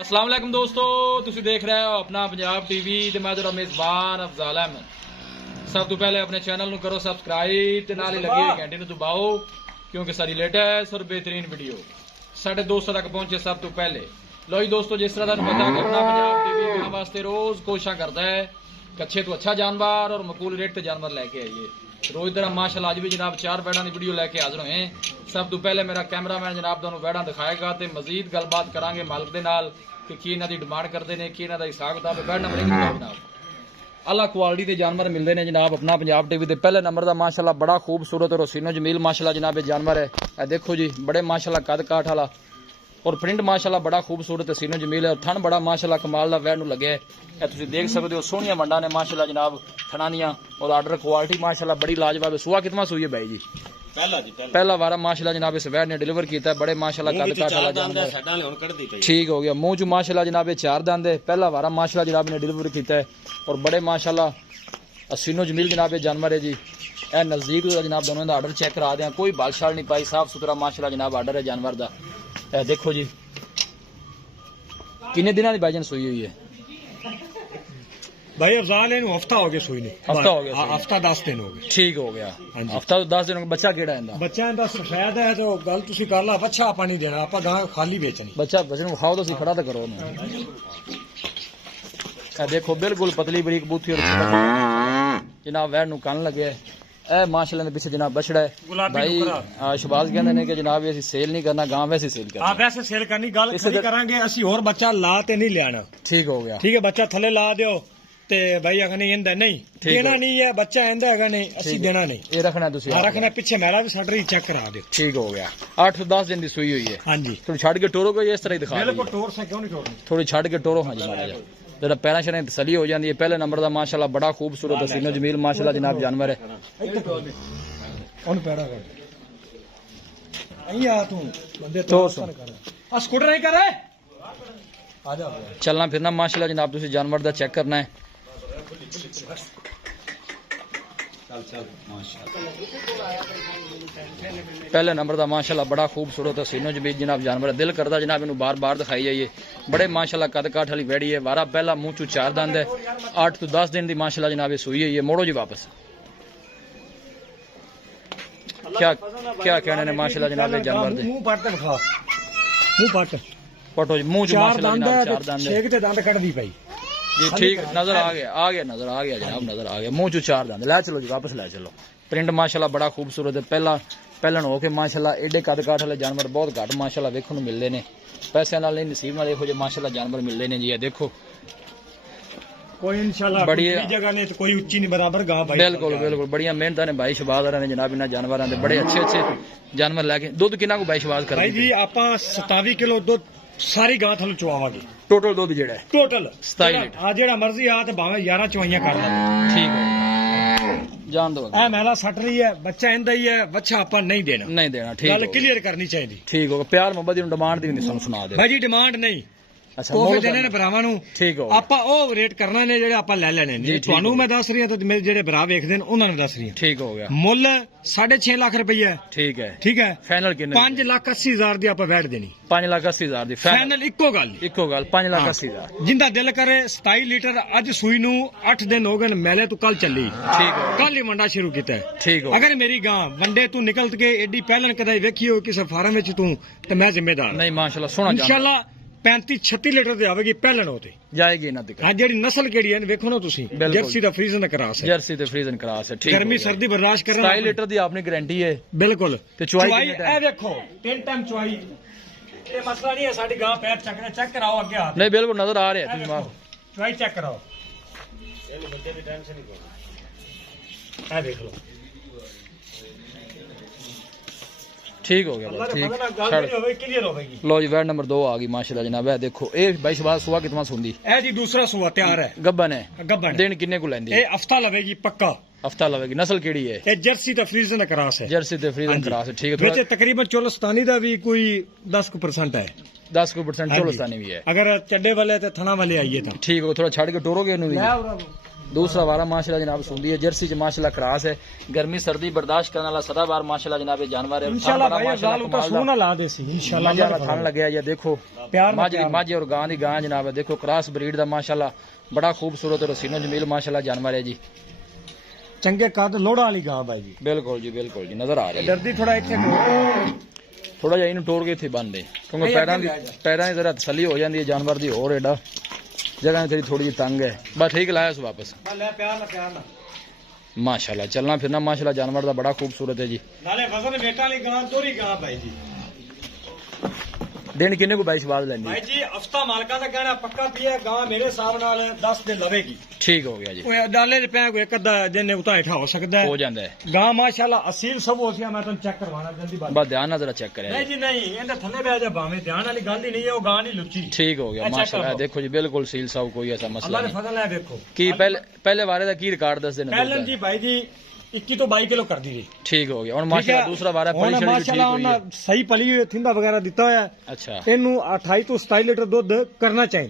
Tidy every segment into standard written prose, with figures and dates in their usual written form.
अस्सलाम वालेकुम दोस्तों, तुसी देख रहे हो अपना पंजाब टीवी ते मैं तेरा मेज़बान अफजाल अहमद। सब तो पहले अपने चैनल करो सब्सक्राइब ते नाल ही लगी हुई घंटी दबाओ क्योंकि सारी लेटेस्ट और बेहतरीन वीडियो साढ़े दोस्तों तक पहुंचे सब तो पहले। लो जी दोस्तों, जिस तरह तुहानू पता कि अपना पंजाब टीवी तुहां वास्ते रोज कोशिश करता है कि अच्छे तो अच्छा जानवर और मकूल रेट ते जानवर लेके आइए। रोज तरह माशाल्लाह अज भी जनाब 4 वैड़ा की वीडियो लेके हाजिर हुए। सब तो पहले मेरा कैमरामैन जनाब तुहानू वैड़ा दिखाएगा तो मजीद गलबात करांगे मालिक दे नाल कि की इन्हां दी डिमांड करते हैं, की इन्हां दा हिसाब किताब। वैड़ नंबर जनाब अला क्वालिटी के जानवर मिलते हैं जनाब अपना पंजाब टीवी के पहले नंबर का माशाल्लाह बड़ा खूबसूरत और सीनो जमील माशाल्लाह जनाब ये जानवर है। यह देखो जी, बड़े माशाल्लाह कद काठ वाला और प्रिंट माशाल्लाह बड़ा खूबसूरत सीनो जमील है और थन बड़ा माशाल्लाह कमाल का वैड़ नूं लगे है। तुसीं देख सकते हो सोहनिया वंडा ने माशाल्लाह जनाब थनानियां और आर्डर क्वालिटी माशाल्लाह बड़ी लाजवाब है। सुआ कितना सूई है भाई जी? पहला वारा माशाल्लाह जनाब इस वैड़ ने डिलीवर किया। बड़े माशाल्लाह कद काठ वाला जानवर ठीक हो गया। मुंह चू माशाल्लाह जनाब ये 4 दंद है। पहला वारा माशाल्लाह जनाब ने डिलीवर किया है और बड़े माशाल्लाह सीनो जमील जनाब ये जानवर है जी। यह नजदीक जनाब दोनों का आर्डर चेक करा दें, कोई बालशाल नहीं पाई, साफ सुथरा माशाल्लाह जनाब आर्डर है जानवर का। यह देखो जी, किन्ने दिनों की भाईजान सूई हुई है भाई अफजाल इन हफ्ता हो गया सुई ने। हफ्ता हो गया? हफ्ता 10 दिन हो गए। ठीक हो गया। हफ्ता तो 10 दिन हो गए। बच्चा केड़ा है? बच्चा इनका सफेद है तो गल तुसी कर ला, बच्चा आपा नहीं देना, आपा गां खाली बेचनी। बच्चा बचन खाओ तो खड़ा तो करो ना। देखो बिल्कुल पतली बरीक बूथी और जनाब वैड़ नूं कन लगे। ए माशाल्लाह ने पीछे जनाब बछड़ा है भाई। शबाज कहते हैं कि जनाब ये सेल नहीं करना, गांव वैसे सेल करना। वैसे सेल करनी, गल खरी करांगे असि और बच्चा ला ते नहीं लेना। ठीक हो गया। ठीक है, बच्चा थले ला दियो ते भाई अगर नहीं इंदा नहीं देना नहीं है, बच्चा इंदा अगर नहीं असि देना नहीं। ये रखना है तुसी? रखना। पीछे मेरा भी सट रही चेक करा दियो। ठीक हो गया। 8 से 10 दिन की सुई हुई है। हां जी। थोड़ी छड़ के टोरो को इस तरह ही दिखा। बिल्कुल टोर से क्यों नहीं टोरनी, थोड़ी छड़ के टोरो। हां जी, माड़ा जा जरा पैरा शरे तसली हो जाती है। पहले नंबर का माशाल्लाह बड़ा खूबसूरत सीनो जमील माशाल्लाह जनाब जानवर है। कौन पैड़ा कर आ तू बंदे तो आ स्कूटर नहीं कर रहे आ जा। चलना फिरना माशाल्लाह जनाब तुसी जानवर दा चेक करना है। पहले नंबर का माशाल्लाह बड़ा खूबसूरत सीनो जमील जनाब जानवर। दिल करता जनाब इन्हू बार बार दिखाई जाइए। बड़े माशाल्लाह कद काठ वाली वैड़ी है। वारा पहला मुंह चू 4 दंद है। 8 तो 10 दिन की माशाल्लाह जनाब ये सूई हुई है। मोड़ो जी वापस। क्या क्या कहने ने माशाल्लाह जनाब ये जानवर दे। मुंह पट दिखा, मुंह पट पटो जी मुंह चू माशाल्लाह जनाब 4 दंद है। छेक ते दंद कटदी पई जी। ठीक नजर आ गया नजर आ गया जनाब, नजर आ गया। मुंह चू 4 दंद। लै चलो जी वापस लै चलो। प्रिंट माशाल्लाह बड़ा खूबसूरत है। पहलन हो के माशाल्लाह एडे कद काठ वाले जानवर बहुत घट माशाल्लाह वेखण नूं मिलदे ने। पैसे नाल नहीं नसीब नाल देखो जो माशाल्लाह जानवर मिलदे ने जी। देखो कोई इंशाल्लाह बड़ी जगह ने तो कोई ऊंची नहीं बराबर गांव भाई। बिल्कुल बिल्कुल बढ़िया मेहनत ने भाई शबाज ने जनाब इन्हां जानवरां दे। बड़े अच्छे अच्छे जानवर लैके दुध किन्ना को भाई शबाज कर भाई जी आपा 27 किलो दुध सारी गां थल्लों चवावांगे। टोटल दुध जेड़ा है टोटल 27 लीटर। हां जेड़ा मर्जी आ ते भावे 11 चवाइयां कर ले। ठीक है, जान दो। ए मेला सट रही है, बच्चा इंदा ही है, बच्चा आपा नहीं देना। नहीं देना। ठीक गल क्लियर करनी चाहिए। ठीक होगा। प्यार मोहब्बत दी डिमांड दी नहीं सुना दे भाई जी। डिमांड नहीं, अच्छा तोहफे देने ने भरावां नूं। ठीक हो आपा ओ रेट करना ने जेड़े आपा ले लेने ने। तुहानू मैं दस रही हां ते मेरे जेड़े भरा वेखदे ने उन्हां नूं दस रही हां। ठीक हो गया। मुੱਲ 6.5 लाख रुपया। ठीक है। ठीक है। फाइनल किन्ने? 5,80,000 दी आपा वैट देनी। 5,80,000 दी फाइनल इक्को गल 5,80,000। जिंदा दिल करे 27 लीटर अज सूई नू 8 दिन हो गए मेले तू कल चली। ठीक है। कल ही मंडा शुरू किया है। ठीक हो। अगर मेरी गां वंडे तू निकल के एडी पहलन कदाई वेखी हो किसी फार्म विच तू ते मैं जिम्मेदार नहीं माशाल्लाह सोना इंशाल्लाह 35-36 लीटर ते आवेगी पहलन होते जाएगी ना दिक्कत। हां जेडी नस्ल केड़ी है वेखो ना तुसी। जर्सी दा फ्रीजन क्रॉस है। जर्सी ते फ्रीजन क्रॉस है। ठीक गर्मी सर्दी बर्दाश्त करना। 27 लीटर दी आपनी गारंटी है। बिल्कुल। ते चुवाई ए देखो 3 टाइम चुवाई ये मसला नहीं है। साडी गां पैर चेक कराओ आगे हाथ। नहीं बिल्कुल नजर आ रहा है। चुवाई चेक कराओ। ये बच्चे की टेंशन नहीं कोई। ए देख लो। ठीक हो गया। ठीक लो जी वैड नंबर 2 आ गई माशाल्लाह जनाब। है देखो ए भाई शबाज सुआ कितना सुंदी ए जी। दूसरा सुआ तैयार है। गब्बन है। गब्बन दिन किन्ने को लेंदी? ए हफ्ता लवेगी पक्का। हफ्ता लवेगी। नस्ल केड़ी है? ए जर्सी दा फ्रीजन क्रॉस है। जर्सी ते फ्रीजन क्रॉस है। ठीक है। वैसे तकरीबन चोलस्तानी दा भी कोई 10% है। 10% चोलस्तानी भी है। अगर चड्डे वाले ते थना वाले आइए तो ठीक हो। थोड़ा छड़ के टोरोगे इन्हू दूसरा वारा माशाल्लाह जनाब सुंदी है, जर्सी च माशाल्लाह क्रॉस है, गर्मी सर्दी बर्दाश्त करने वाला सदाबार माशाल्लाह जनाब ये जानवर है। इंशाल्लाह भाई अफजाल उता सूना ला दे सी इंशाल्लाह माशाल्लाह थान लग गया ये देखो प्यार माजी और गां दी गां जनाब है, देखो क्रॉस ब्रीड दा माशाल्लाह बड़ा खूबसूरत और हसीनो जमील माशाल्लाह जानवर है जी। चंगे कद लोड़ा वाली गां भाई जी। बिल्कुल जी नजर आ रही है। डरदी थोड़ा इथे थोड़ा जिहा इनू टोर के इत्थे बन दे, क्योंकि पैरां दी जरा तसल्ली हो जाती है जानवर दी, और एडा जगह तेरी थोड़ी जी तंग है। बस ठीक लाया उस वापस माशाल्लाह चलना फिरना माशाल्लाह जानवर दा बड़ा खूबसूरत है जी। नाले वजन वेटा वाली गां तोरी गां भाई जी। दिन किन्ने को 22 बाद लेंदी भाई जी हफ्ता मालका दा कहना पक्का पिया गां मेरे हिसाब नाल 10 दिन लवेगी। ठीक हो गया जी। ओए डाले रुपए को एक अद्धा दिन उता हेठा हो सकदा है, हो जांदा है। गां माशाल्लाह असील सब हो सिया। मैं तुम चेक करवाना जल्दी बात। बस ध्यान ना जरा चेक करे। नहीं जी नहीं इंदे थल्ले बैठ जा भावे, ध्यान वाली गल ही नहीं है, वो गां नहीं लुच्ची। ठीक हो गया माशाल्लाह। देखो जी बिल्कुल सील साहब कोई ऐसा मसला अल्लाह ने नहीं। फजल है। देखो की पहले वारे दा की रिकॉर्ड दस दिन पहले जी भाई जी 21 तो 22 किलो कर दी जी। ठीक हो गया। और माशाल्लाह दूसरा वारा पली छड़ी माशाल्लाह उन्हें सही पली हुई थिंदा वगैरह दिता होया है। अच्छा इनू 28 तो 27 लीटर दूध करना चाहिए।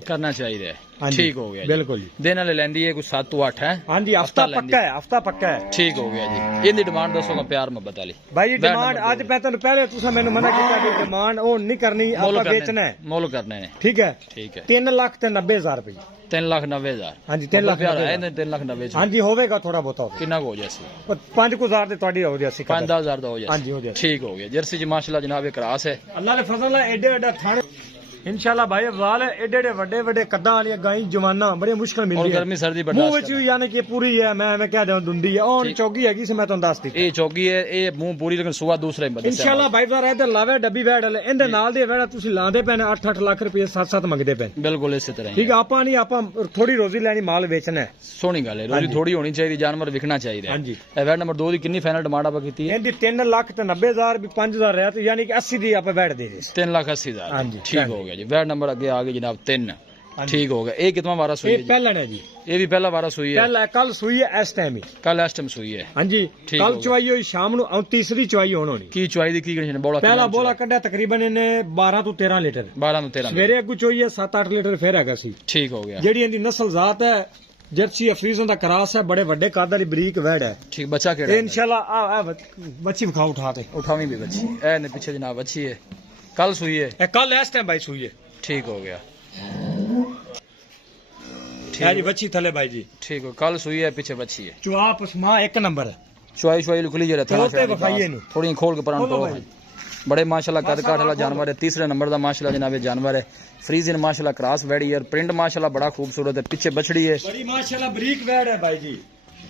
ठीक हो गया बिल्कुल जी। दिन वाले लेंदी है कुछ 7 to 8 है। हाँ जी हफ्ता पक्का है। ठीक हो गया जी। इनकी डिमांड दसोगा प्यार मोहब्बत वाली भाई जी। डिमांड आज पहले तुसा मैंने मना किया कि डिमांड ओ नहीं करनी, आपा बेचना है, मोल करने ने। ठीक है 3,90,000 रुपए। 3,90,000 हाँ जी 3,90,000 3,90,000 हाँ जी होवेगा थोड़ा बहुत होगा। कितना हो जासी 5,000 ते ਤੁਹਾਡੀ ਹੋ ਜਾਸੀ 5,000 ਦਾ ਹੋ ਜਾसी। हाँ जी हो जासी। ठीक हो गया। जर्सी जी माशाल्लाह जनाब एक क्रास है। अल्लाह ने फजल है एडे थाने इंशाल्लाह भाई अफजाल है। एडे वड्डे कद्दां वाली गाई जवाना बड़ी मुश्किल मिलदी है। और गर्मी सर्दी मुंह बर्दाश्त विच यानी कि पूरी है। मैं कह दूं दुंडी है और चौकी हैगी से मैं तुम दस दी। ये चौकी है ये मुंह पूरी, लेकिन सुआ दूसरा ही बदल इंशाल्लाह भाई बार इधर लावे डब्बी वैड वाले इंदे नाल दे वैड तुसी लांदे पैने 8-8 लाख रुपए 7-7 मंगदे पैन। बिल्कुल इसी तरह ठीक है आपा नहीं आपा थोड़ी रोजी लेनी माल बेचना है। सोहनी गल है, रोजी थोड़ी होनी चाहिए, जानवर विकना चाहिए। हाँ जी। वैड नंबर 2 दी कितनी फाइनल डिमांड आपा कीती है? इनदी 3,90,000 भी 5,000 रहा तो यानी कि 80 दी आपा वैड दे दे 3,80,000। हाँ जी ठीक हो गया जी। वैड नंबर आगे आ गई जनाब 3। ठीक हो गया। ये कितना वारा सुई ये है? पहला है जी। ये भी पहला वारा सुई है। पहला कल सुई है इस टाइम ही। कल इस टाइम सुई है। हाँ जी कल चुवाई हुई शाम नु और तीसरी चुवाई होनी होनी। की चुवाई दी की कंडीशन है? बोला पहला बोला कड्डा तकरीबन इन्ने 12 तो 13 लीटर 12 ਤੋਂ 13 सवेरे अगू चोई है 7-8 लीटर फिर हैगा सी। ठीक हो गया। जेडी इनदी नस्ल जात है जर्सी अफरीजों दा क्रास है, बड़े वड्डे कद वाली बरीक वैड है। ठीक बच्चा केड़ा है? इंशाल्लाह आ बच्ची दिखा उठाते उठावी भी बच्ची ए ने पीछे जनाब बच्ची है, कल सुई है। ए कल इस टाइम भाई सुई है। ठीक हो गया। है जी बच्ची थले भाई जी। ठीक हो कल सुई है, पीछे बच्ची है। चुआ पसमा एक नंबर है। चुआई लुकली जरा तोते बखाइए नु थोड़ी खोल के परान करो भाई। बड़े माशाल्लाह कद काठ वाला जानवर है। तीसरे नंबर दा माशाल्लाह जनाब जानवर है। फ्रीजियन माशाल्लाह क्रॉस वैड ईयर प्रिंट माशाल्लाह बड़ा खूबसूरत है। पीछे बछड़ी है बड़ी माशाल्लाह बरीक वैड है भाई जी।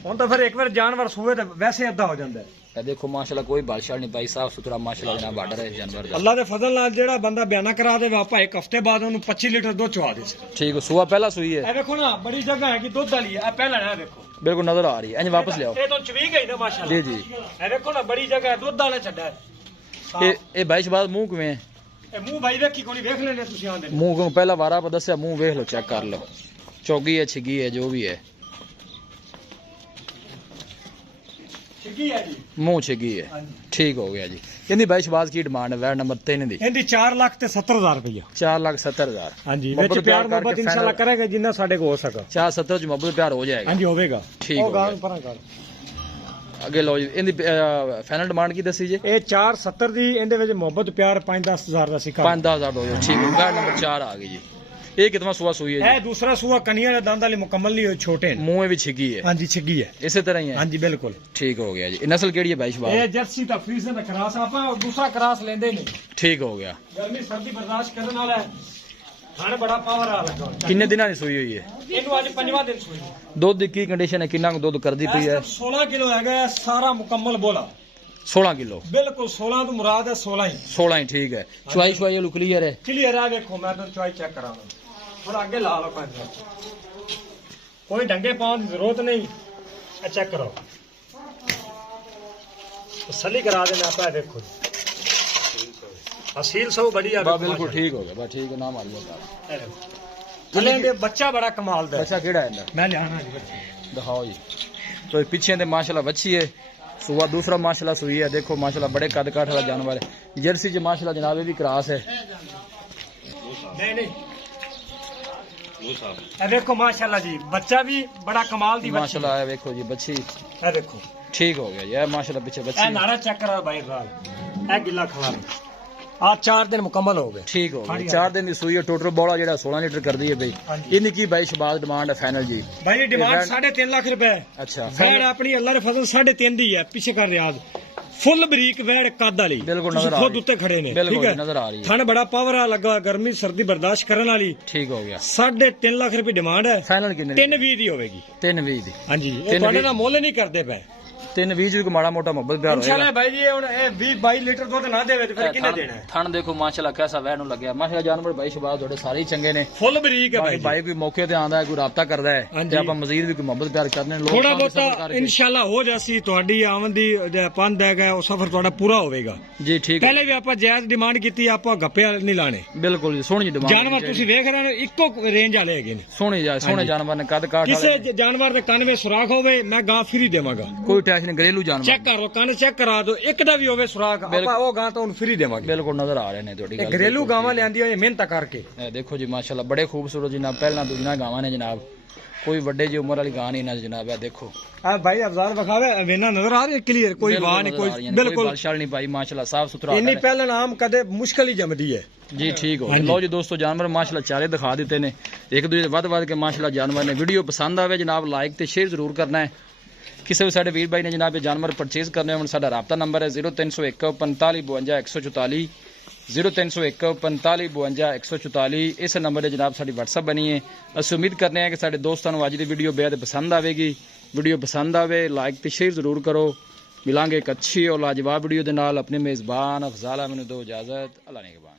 हुन तो फिर एक बार जानवर सुवे तो वैसे अद्धा हो जांदा है। ए देखो माशाल्लाह कोई बालशाल नहीं पाई, साफ सुथरा माशाल्लाह जनाब बॉर्डर है जानवर दा। अल्लाह दे फजल नाल जेड़ा बंदा बयाना करा दे आपा एक हफ्ते बाद ओनु 25 लीटर दूध चुवा दे। ठीक हो। सुआ पहला सुई है। ए देखो ना बड़ी जगह है कि दूध वाली है। पहला है देखो बिल्कुल नजर आ रही है। इंज वापस ले आओ। ए तो चवी गई ना माशाल्लाह। जी ए देखो ना बड़ी जगह है दूध वाले छड्डा है। ए 22 बाद मुंह किवें? ए मुंह भाई देखी कोनी देख लेने तुसी आंदे मुंह को पहला वारा पर दस्या, मुंह देख लो चेक कर लो, चौगी है छिगी है जो भी है, छिगी है जी मुंह छिगी है। ठीक हो गया जी। इनकी 22 बाज की डिमांड है वैड नंबर 3 दी? इनदी 4,70,000 रुपया। 4,70,000। हाँ जी विच प्यार मोहब्बत इंशाल्लाह करेगा जिन्ना साडे को हो सका। 4,70 च मोहब्बत प्यार हो जाएगा। हाँ जी होवेगा। ठीक हो गया। अगे लो जी इनकी फाइनल डिमांड की दसी जी? ए 4,70 दी इंदे विच मोहब्बत प्यार 5-10,000 दा सिक्का 5-10,000 हो जाए। ठीक है। वैड नंबर 4 आ गई जी। ये कितना सुआ सुई है? ए दूसरा सुआ कनिया दे दंद वाली मुकम्मल नहीं हो छोटे हैं। मुंह में भी छिगी है। हाँ जी छिगी है इसी तरह ही है। हाँ जी बिल्कुल। ठीक हो गया जी। नस्ल केड़ी है 22 बाज? ए जर्सी दा फ्रीजन दा क्रास आपा दूसरा क्रास लेंदे नहीं। ठीक हो गया। गर्मी सर्दी बर्दाश्त करने वाला है। खाने बड़ा पावर आ लगा। किन्ने दिना दी सुई हुई है? इनु आज 5वां दिन सुई। दुध दी की कंडीशन है? कितना दुध करदी पई है? 16 किलो हैगा सारा मुकम्मल बोला 16 किलो। बिल्कुल 16 तो मुराद है 16 ही। 16 ही ठीक है। चुआई शुआई क्लियर है? क्लियर है। देखो मैं तो चुआई चेक करा थोड़ा आगे ला लो कोई डंगे पाउन की जरूरत नहीं। चेक करो तसल्ली करा देना आप। देखो असील सब बढ़िया बिल्कुल ठीक हो गया। बस ठीक है नाम आ गया। बच्चा बड़ा कमाल दा। बच्चा केड़ा है? मैं लियाना जी बच्चा दिखाओ जी। तो पीछे दे माशाल्लाह बच्ची है। सुबह दूसरा माशाल्लाह सुई है। देखो माशाल्लाह बड़े कद काठ वाला जानवर है। जर्सी च माशाल्लाह जनाब भी क्रॉस है। नहीं हजूर साहब। ਇਹ ਦੇਖੋ ਮਾਸ਼ਾਅੱਲਾ ਜੀ ਬੱਚਾ ਵੀ ਬੜਾ ਕਮਾਲ ਦੀ ਬੱਚੀ माशाल्लाह है, देखो जी बच्ची ਇਹ ਦੇਖੋ ठीक हो गया जी, ये माशाल्लाह पीछे ਇਹ बच्ची ਨਾਰਾ ਚੈੱਕ ਕਰਾ ਭਾਈ ਰਾਲ ਇਹ ਗਿੱਲਾ ਖਵਾ ਆ 4 ਦਿਨ ਮੁਕੰਮਲ ਹੋ ਗਏ ठीक हो खाड़ी गया। 4 दिन की सूई है, टोटल बॉला जेड़ा 16 लीटर कर दी है भाई। हाँ जी। इनकी भाई शबाज डिमांड है फाइनल जी। ਭਾਈ ਡਿਮਾਂਡ 3.5 ਲੱਖ ਰੁਪਏ अच्छा ਵੈੜ ਆਪਣੀ ਅੱਲਾ ਦੇ ਫਜ਼ਲ 3.5 ਦੀ ਹੈ ਪਿੱਛੇ ਕਰ ਰਿਆਜ਼ ਫੁੱਲ ਬਰੀਕ ਵੈੜ ਕੱਦ ਵਾਲੀ ਬਿਲਕੁਲ ਤੁਸੀਂ ਨਜ਼ਰ ਆ ਖੁਦ ਰਹੀ। ਉੱਤੇ ਖੜੇ ਨੇ बिल्कुल ਠੀਕ ਹੈ नजर आ रही है, ਥਣ ਬੜਾ ਪਾਵਰ ਆ ਲੱਗਾ ਗਰਮੀ ਸਰਦੀ ਬਰਦਾਸ਼ਤ ਕਰਨ ਵਾਲੀ ठीक हो गया। 3.5 ਲੱਖ ਰੁਪਏ ਡਿਮਾਂਡ ਹੈ फाइनल कितने 3.20 ਦੀ ਹੋਵੇਗੀ 320 दी। ਹਾਂਜੀ ਇਹ 3.20 ਤੁਹਾਡੇ ਨਾਲ ਮੁੱਲ ਨਹੀਂ ਕਰਦੇ ਪਏ 320 को माड़ा मोटा मोहब्बत प्यार ਇਨਸ਼ਾਅੱਲਾ होएगा। ਭਾਈ ਜੀ ਹੁਣ ਇਹ 20-22 ਲੀਟਰ ਦੁੱਧ ਨਾ ਦੇਵੇ ਤੇ ਫਿਰ ਕਿਹਨੇ ਦੇਣਾ ਹੈ थन देखो माशाल्लाह कैसा वैन लग्या, माशाल्लाह जानवर भाई शबाज थोड़े सारे ही चंगे ने। ਫੁੱਲ ਬਰੀਕ ਹੈ ਭਾਈ ਜੀ। भाई कोई मौके ते आंदा है, कोई राबता करदा है हाँ ते जी। ਆਪਾਂ ਮਜ਼ੀਦ ਵੀ ਕੋਈ ਮੁਹੱਬਤ ਪਿਆਰ ਕਰਨੇ ਲੋਕ ਥੋੜਾ ਕਾਫੀ ਸਬਰ ਬਹੁਤਾ ਕਰਕੇ। ਇਨਸ਼ਾਅੱਲਾ ਹੋ ਜਾਸੀ ਤੁਹਾਡੀ ਆਮਦ ਦੀ ਪੰਦ ਹੈਗਾ ਉਹ ਸਫਰ ਤੁਹਾਡਾ ਪੂਰਾ ਹੋਵੇਗਾ ਜੀ ਠੀਕ ਹੈ, ਪਹਿਲੇ ਵੀ ਆਪਾਂ ਜਾਇਜ਼ ਡਿਮਾਂਡ ਕੀਤੀ ਆਪਾਂ ਗੱਪੇ ਨਹੀਂ ਲਾਣੇ ਬਿਲਕੁਲ ਜੀ ਸੋਹਣੀ ਡਿਮਾਂਡ ਜਾਨਵਰ ਤੁਸੀਂ ਵੇਖ ਰਹੇ ਹੋ ਇੱਕੋ ਰੇਂਜ ਵਾਲੇ ਹੈਗੇ ਨੇ ਸੋਹਣੇ ਜਾਨਵਰ ਨੇ ਕੱਦ ਕਾਠ ਕਿਸੇ ਵਾਲੇ ਜਾਨਵਰ ਦੇ ਕੰਨ ਵਿੱਚ ਸੁਰਾਖ ਹੋਵੇ ਮੈਂ ਗਾਂ ਫਰੀ ਦੇਵਾਂਗਾ ਕੋਈ ਟੈਸ਼ ਨਹੀਂ, ਘਰੇਲੂ ਜਾਨਵਰ ਚੈੱਕ ਕਰ ਲਓ ਕੰਨ ਚੈੱਕ ਕਰਾ ਦਿਓ ਇੱਕ ਦਾ ਵੀ ਹੋਵੇ ਸੁਰਾਖ ਆਪਾਂ ਉਹ ਗਾਂ ਤੋਂ ਫਰੀ ਦੇਵਾਂਗੇ ਬਿਲਕੁਲ ਨਜ਼ਰ ਆ ਰਹੇ ਨੇ ਤੁਹਾਡੀ ਇਹ ਗੱਲ। ਘਰੇਲੂ ਗਾਵਾਂ ਲਿਆਂਦੀ ਹੋਈ ਮਿਹਨਤ ਕਰਕੇ ਇਹ ਦੇਖੋ ਜੀ ਮਾਸ਼ਾਅੱਲਾ ਬੜੇ ਖੂਬਸੂਰਤ ਜਨਾਬ, ਪਹਿਲਾਂ ਦੂਜੀਆਂ ਗਾਵਾਂ ਨੇ ਜਨਾਬ, ਕੋਈ ਵੱਡੇ ਜੀ ਉਮਰ ਵਾਲੀ ਗਾਂ ਨਹੀਂ ਨਾ ਜਨਾਬ। ਇਹ ਦੇਖੋ ਆ ਭਾਈ ਅਫਜ਼ਾਲ ਵਿਖਾਵੇ ਵੇਨਾ ਨਜ਼ਰ ਆ ਰਹੀ ਹੈ ਕਲੀਅਰ ਕੋਈ ਵਾਹ ਨਹੀਂ ਕੋਈ ਬਿਲਕੁਲ ਬਲਸ਼ਾਲ ਨਹੀਂ ਭਾਈ, ਮਾਸ਼ਾਅੱਲਾ ਸਾਫ ਸੁਥਰਾ ਇੰਨੀ ਪਹਿਲਾਂ ਆਮ ਕਦੇ ਮੁਸ਼ਕਲ ਹੀ ਜੰਮਦੀ ਹੈ ਜੀ ਠੀਕ ਹੋ। ਹਾਂਜੀ। ਲਓ ਜੀ ਦੋਸਤੋ ਜਾਨਵਰ ਮਾਸ਼ਾਅੱਲਾ ਚਾਰੇ ਦਿਖਾ ਦਿੱਤੇ ਨੇ, ਇੱਕ ਦੂਜੇ ਦੇ ਵੱਧ ਕੇ ਮਾਸ਼ਾਅੱਲਾ ਜਾਨਵਰ ਨੇ। ਵੀਡੀਓ ਪਸੰਦ ਆਵੇ ਜਨਾਬ ਲਾਈਕ ਤੇ ਸ਼ੇਅਰ ਜ਼ਰੂਰ ਕਰਨਾ ਹੈ। ਕਿਸੇ ਵੀ ਸਾਡੇ ਵੀਰ ਭਾਈ ਨੇ ਜਨਾਬ ਇਹ ਜਾਨਵਰ ਪਰਚੇਜ਼ ਕਰਨੇ ਹੋਣ ਸਾਡਾ ਰਾਬਤਾ ਨੰਬਰ ਹੈ 0301 45 52 144 0301 45 52 144। ਇਸ ਨੰਬਰ ਤੇ ਜਨਾਬ ਸਾਡੀ WhatsApp ਬਣੀ ਹੈ। ਅਸੀਂ ਉਮੀਦ ਕਰਨੇ ਹਾਂ ਕਿ ਸਾਡੇ ਦੋਸਤਾਂ ਨੂੰ ਅੱਜ ਦੀ ਵੀਡੀਓ ਬੇहद ਪਸੰਦ ਆਵੇਗੀ। ਵੀਡੀਓ ਪਸੰਦ ਆਵੇ ਲਾਈਕ ਤੇ ਸ਼ੇਅਰ ਜ਼ਰੂਰ ਕਰੋ। ਮਿਲਾਂਗੇ ਇੱਕ ਅੱਛੀ ਔਰ ਲਾਜਵਾਬ ਵੀਡੀਓ ਦੇ ਨਾਲ। ਆਪਣੇ ਮੇਜ਼ਬਾਨ ਅਫਜ਼ਾਲ ਅਹਿਮਦ ਨੂੰ ਦਿਓ ਇਜਾਜ਼ਤ। ਅੱਲਾ ਨਿਗਹਬਾਨ।